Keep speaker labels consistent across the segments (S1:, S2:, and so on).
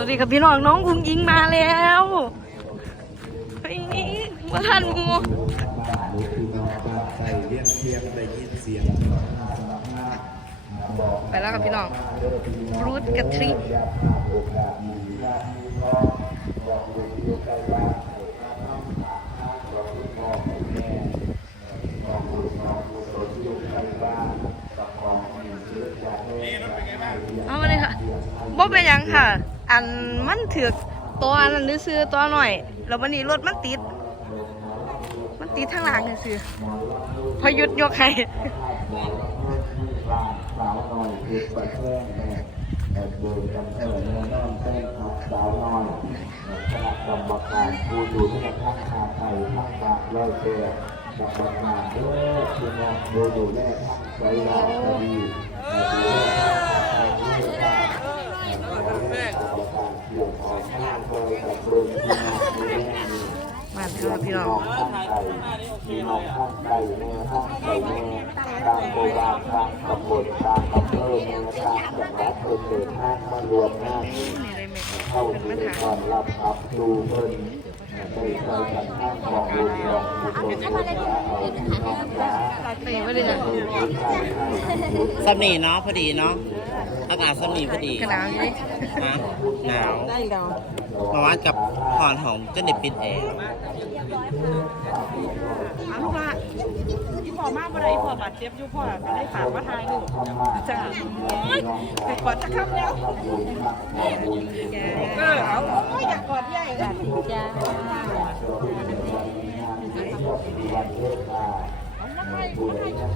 S1: วัสดีครับพี่น้องน้องกุ้งยิงมาแล้วว่าทันงู
S2: บ้านหรือพี่น้องบ้านใส่เรียกเทียงได้ยินเสียงบอก
S1: ไปแล้วครับพี่น้องฟรุตกะทริ
S2: อยากหาโอกาสมีญาติพี่น้องบอกอยู่ที่ใกล้บ้านบอกพี่น้องแม่บอกลูกน้องผู้สนอยู่ใกล้บ้านกับของมีเอากแม่
S1: เอาเลยค่ะบ่เป็นยังค่ะ อันมันถือกตัวอันนั้นซื้อตัวหน่อย แล้ววันนี้รถมันติด มันติดทางหลังซื้อพอหยุดยกให้
S2: สาวน้อยคือประเทศแม่เดินกันเออแน่นอนแป้งครับสาวน้อยคณะกรรมการผู้อยู่ที่ทั้งชาไทยทั้งบาทร้อยเสียกรรมการด้วยที่น้องดูดูแลไว้ดาดีดูแลทั้งไทยที่กรรมการเบ้านเกิดพี่น้
S1: องพี่น้อง
S2: ข้างไก่มีน้องข้างไก่แม่ข้างไก่แม่ตามโบราณตามตำบลตามอำเภอแม่ตามจังหวัดเป็นเดินทางมารวมหน้าที่
S1: เข้า
S2: สู่ความรับรับดูเพิ่น
S3: สำนีเนาะพอดีเนาะอากาศสำนีพอดี
S1: กระหนาวอยู่ดิ
S3: ฮะหนาวเมื่อวานกับพรของเจเน็ตปิดแอร์
S4: ถาลูกว่าพี่พอมากบ่ได้พ่อบาดเจ็บอยู่พ่อก็ได้ฝากมาทายหนึ่งจ้าไปกอดจะคำแล้วเออเอาโอ้ยอยากกอดใหญ่เลย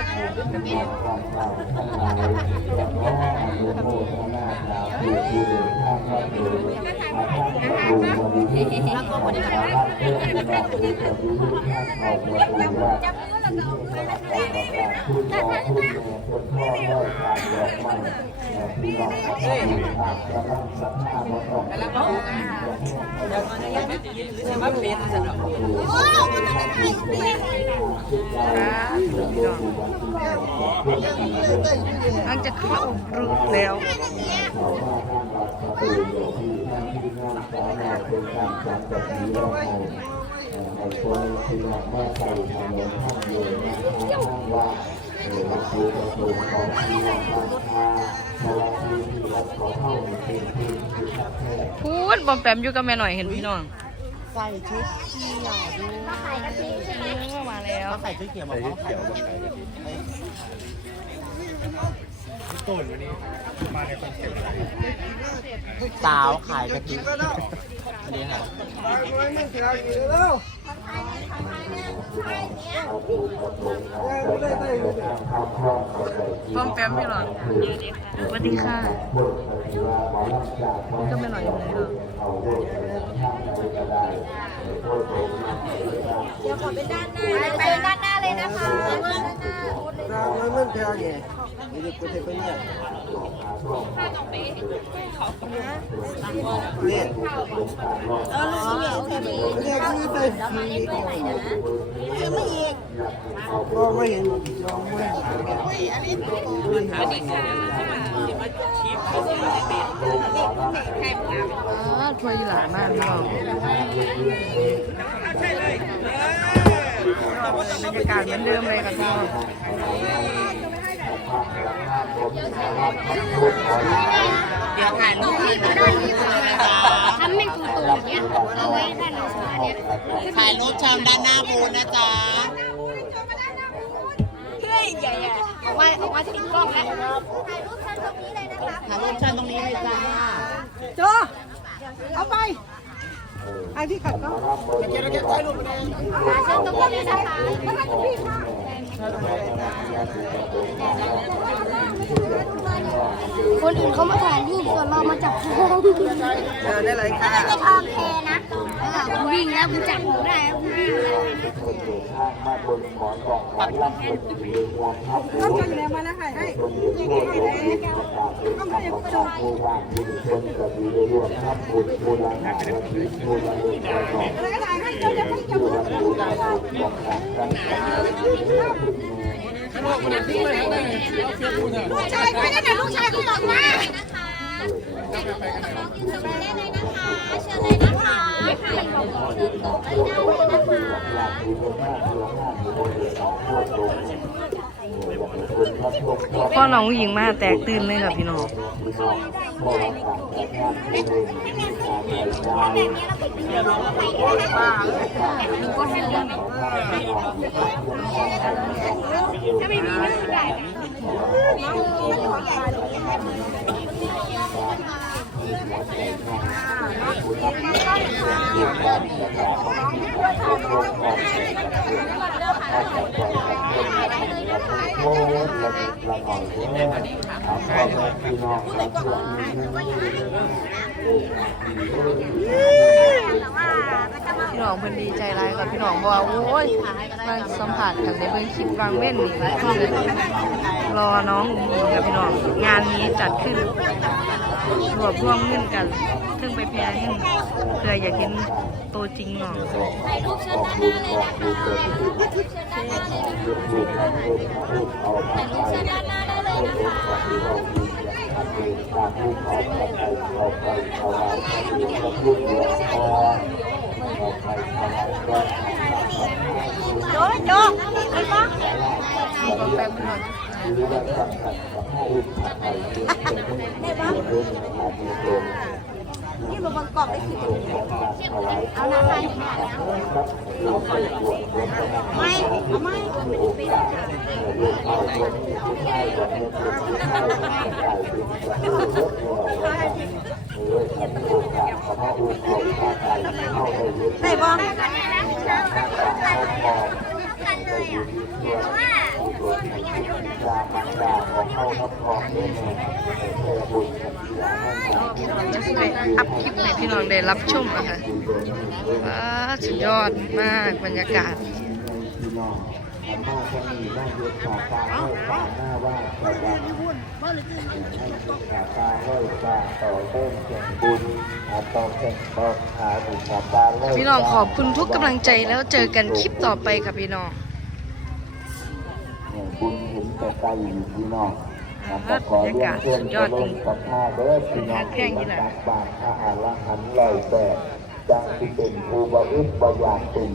S1: ขอบคุณทุกท่านที่ให้ค
S2: วามสำคัญกับเราทั้งหลายแล้วก็อ
S4: นุโมทนาสาธุทุกท่านที่ให้ความสำคัญ
S3: กับเราทั้งหลาย อน
S4: กอดหา
S3: ก็หา ได้ที่ไหน
S4: ใกล้ๆกันเออขอบคุณค่ะแล้วไหม
S1: หลังจะเข้ารูปแล้วพูดบอมแปมอยู่กับแม่หน่อยเห็นพี่น้อง
S3: ใส่ชุดเขียวด้วย
S1: มาแล้ว
S3: ใส่ชุดเขียวมา พร้อมไข่สาวขายกะทิอันนี้ค่ะ
S1: บอมแปมพี่น้องสวัสดีค่ะก็แม่หน่อยอยู่ไหนเหรอ
S5: เดี๋ยวขอเป็นด้านหน้าเลยเชิญด้านหน้าเลยนะคะ ด้านหน้า
S3: มันเท่าไงนี่กูจะไปเนี่ยเนี่ย
S5: เออลูกเมียโอเคดี
S3: เนี่ยคือใส่
S5: แล้วมาเล่นด้วยใหม่นะเชื่อไม่อีก
S3: ก็ไม่เห็นลองไม่
S1: อ๋อทัวร์อยู่หลานมากพี่น้อง บรรยากาศเหมือนเดิมเลยค่ะพี่น้อง
S3: เดี๋ยวถ่ายรูปให้นะ
S5: ทำเป็นตูตูอย่างเงี้ยเอาไว้ด้านหน้าเนี้ย
S3: ถ่ายรูปชมด้านหน้าบูธนะจ๊ะ
S5: เฮ้ยใหญ่ๆออกมาออกมาติดกล้องแล้วถ่ายรูปชั้นตรงนี้เลยนะคะ
S3: ถ่ายรูปเชิญตรงนี้เลยจ้า
S4: โจเอาไป ไอ้ที่ขัดเนาะ
S5: มาเชิญตรงนี้เลยนะคะ
S2: คนอื่นเขามาถ่ายรูปส่วนเรามาจับทอง
S1: เออได้เลยค่ะ
S2: จะทองแพนะ แล้วก็กูวิ่งแล้วกูจับผมได้แล้วกูวิ่งแล้ว
S6: คนเดินทางมาบนหมอนกงขวัญรับเงินเดือนวันทับผู้คนเดินมาแล้วค่ะให้คนเดินทั่วโลกมีประกาศเป็นธรรมชาติผู้ว่างมีคนกระดีรวมทับบุญมูลนาวันที่มูลนิธิประกอบผู้รับรู้ประสบของการกันกัน
S2: ลูกชายไปนั่นลูกชายกูบอกว่า นะคะเด็กผู้กับน้องกินสมุนได้เลยนะคะ เชิญเลยนะคะค่ะเชิญตกไปได้เลยนะคะ
S1: พ่อน้องผู้หญิงมาแตกตื่นเลยค่ะพี่น้อง
S2: ถ้าไม่มีไม่ได้
S6: โอ้ยละละหน่อยเนี่ยถามพ่อแม่พี่น้องครับเพื่อน
S1: พี่น้องเพิ่นดีใจร้ายกับพี่น้องเพราะว่าโอ้ยมาสัมผัสกันในเบิ่งคลิปวางเว้นนี่รอน้องอุ๋งอิงกับพี่น้องงานนี้จัดขึ้นรวบรวมเงินกันซึ่งไปแพ้เงินเพื่ออยากเห็นตัวจริงเนาะ
S2: ถ่ายรูปเชิญด้านหน้าเลย นะคะเชิญด้านหน้าเลยน ได้เลยนะคะ
S6: โจ๊กโจ๊กแป๊บนึ อั
S1: พคลิปให้พี่น้องได้รับชมนะคะว้าสุดยอดมากบรรยากาศ
S6: พี่น้องขอบ
S1: คุณทุกกำลังใจแล้วเจอกันคลิปต่อไปค่ะพี่น้อง
S6: บุญเห็นแต่ใจพี่น้อง
S1: อ่า
S6: ก็ขอเรียนเชิญ
S1: สุดยอดจริง
S6: กับข้าเด้อพี่น้อง
S1: เครื่องอยู่ไหน
S6: ตักบาทอาหารละหันลอยแปดจังที่เป็นภูบาอุบอยากเป็น